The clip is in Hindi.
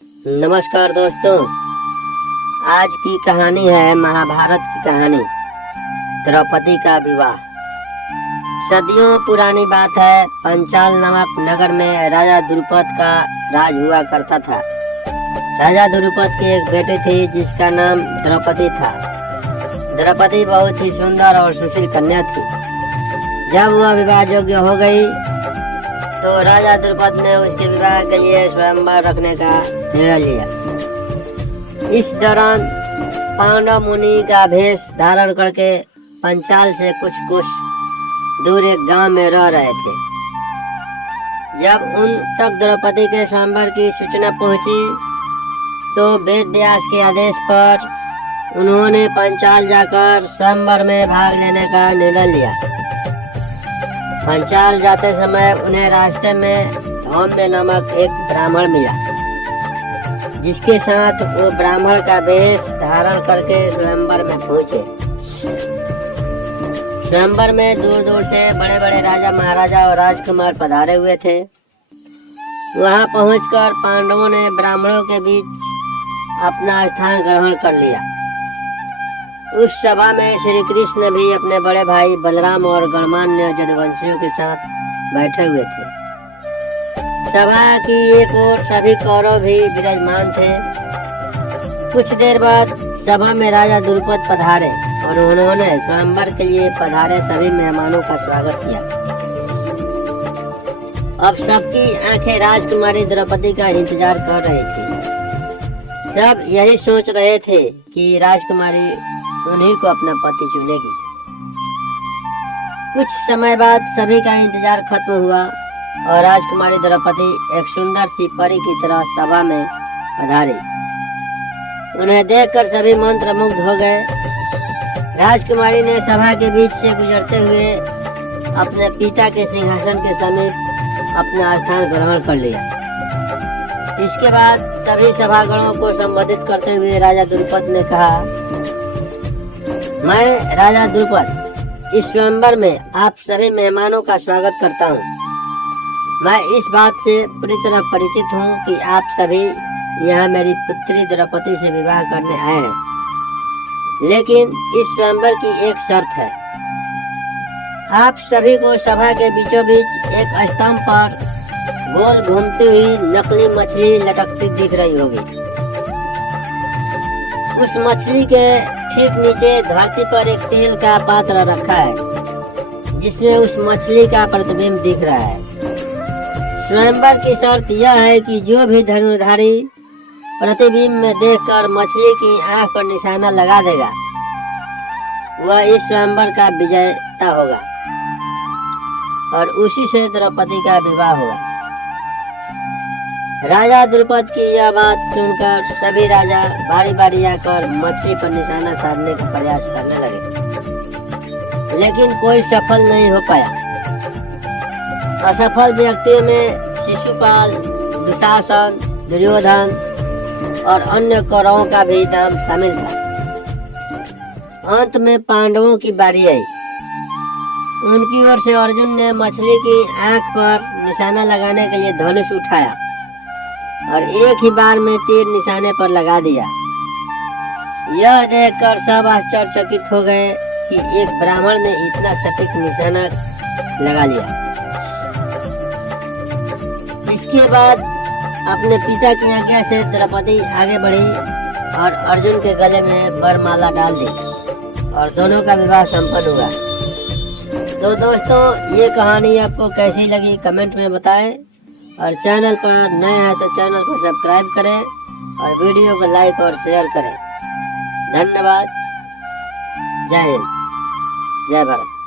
नमस्कार दोस्तों, आज की कहानी है महाभारत की कहानी द्रौपदी का विवाह। सदियों पुरानी बात है। पंचाल नामक नगर में राजा द्रुपद का राज हुआ करता था। राजा द्रुपद की एक बेटी थी जिसका नाम द्रौपदी था। द्रौपदी बहुत ही सुंदर और सुशील कन्या थी। जब वह विवाह योग्य हो गई तो राजा द्रुपद ने उसके विवाह के लिए स्वयंवर रखने का निर्णय लिया। इस दौरान पांडव मुनि का भेष धारण करके पंचाल से कुछ दूर एक गांव में रह रहे थे। जब उन तक द्रौपदी के स्वयंवर की सूचना पहुंची तो वेद व्यास के आदेश पर उन्होंने पंचाल जाकर स्वयंवर में भाग लेने का निर्णय लिया। पंचाल जाते समय उन्हें रास्ते में धौम्य नामक एक ब्राह्मण मिला, जिसके साथ वो ब्राह्मण का वेश धारण करके स्वयंवर में पहुंचे। स्वयंवर में दूर दूर से बड़े बड़े राजा महाराजा और राजकुमार पधारे हुए थे। वहां पहुंचकर पांडवों ने ब्राह्मणों के बीच अपना स्थान ग्रहण कर लिया। उस सभा में श्री कृष्ण भी अपने बड़े भाई बलराम और गणमान्य यदुवंशियों के साथ बैठे हुए थे। सभा की एक ओर सभी कौरव भी विराजमान थे। कुछ देर बाद सभा में राजा द्रुपद पधारे और उन्होंने स्वयंवर के लिए पधारे सभी मेहमानों का स्वागत किया। अब सबकी आंखें राजकुमारी द्रौपदी का इंतजार कर रही थी। सब यही सोच रहे थे कि राजकुमारी उन्हीं को अपना पति चुनेगी। कुछ समय बाद सभी का इंतजार खत्म हुआ और राजकुमारी द्रौपदी एक सुंदर सी परी की तरह सभा में पधारी। उन्हें देखकर सभी मंत्रमुग्ध हो गए। राजकुमारी ने सभा के बीच से गुजरते हुए अपने पिता के सिंहासन के समीप अपना स्थान ग्रहण कर लिया। इसके बाद सभी सभागणों को संबोधित करते हुए राजा द्रुपद ने कहा, मैं राजा द्रुपद इस स्वयंवर में आप सभी मेहमानों का स्वागत करता हूँ। मैं इस बात से पूरी तरह परिचित हूँ कि आप सभी यहाँ मेरी पुत्री द्रौपदी से विवाह करने आए हैं, लेकिन इस स्वयंवर की एक शर्त है। आप सभी को सभा के बीचों बीच एक स्तंभ पर गोल घूमती हुई नकली मछली लटकती दिख रही होगी। उस मछली के ठीक नीचे धरती पर एक तेल का पात्र रखा है, जिसमें उस मछली का प्रतिबिंब दिख रहा है। स्वयंवर की शर्त यह है कि जो भी धनुर्धारी प्रतिबिंब में देखकर मछली की आंख पर निशाना लगा देगा, वह इस स्वयंवर का विजेता होगा और उसी से द्रौपदी का विवाह होगा। राजा द्रुपद की यह बात सुनकर सभी राजा बारी बारी आकर मछली पर निशाना साधने का प्रयास करने लगे, लेकिन कोई सफल नहीं हो पाया। असफल व्यक्तियों में शिशुपाल, दुशासन, दुर्योधन और अन्य कौरवों का भी नाम शामिल था। अंत में पांडवों की बारी आई। उनकी ओर से अर्जुन ने मछली की आंख पर निशाना लगाने के लिए धनुष उठाया और एक ही बार में तीर निशाने पर लगा दिया। यह देखकर सब आश्चर्यचकित हो गए कि एक ब्राह्मण ने इतना सटीक निशाना लगा लिया। इसके बाद अपने पिता की आज्ञा से द्रौपदी आगे बढ़ी और अर्जुन के गले में वरमाला डाल दी और दोनों का विवाह संपन्न हुआ। तो दोस्तों, ये कहानी आपको कैसी लगी कमेंट में बताएं और चैनल पर नए हैं तो चैनल को सब्सक्राइब करें और वीडियो को लाइक और शेयर करें। धन्यवाद। जय हिंद, जय भारत।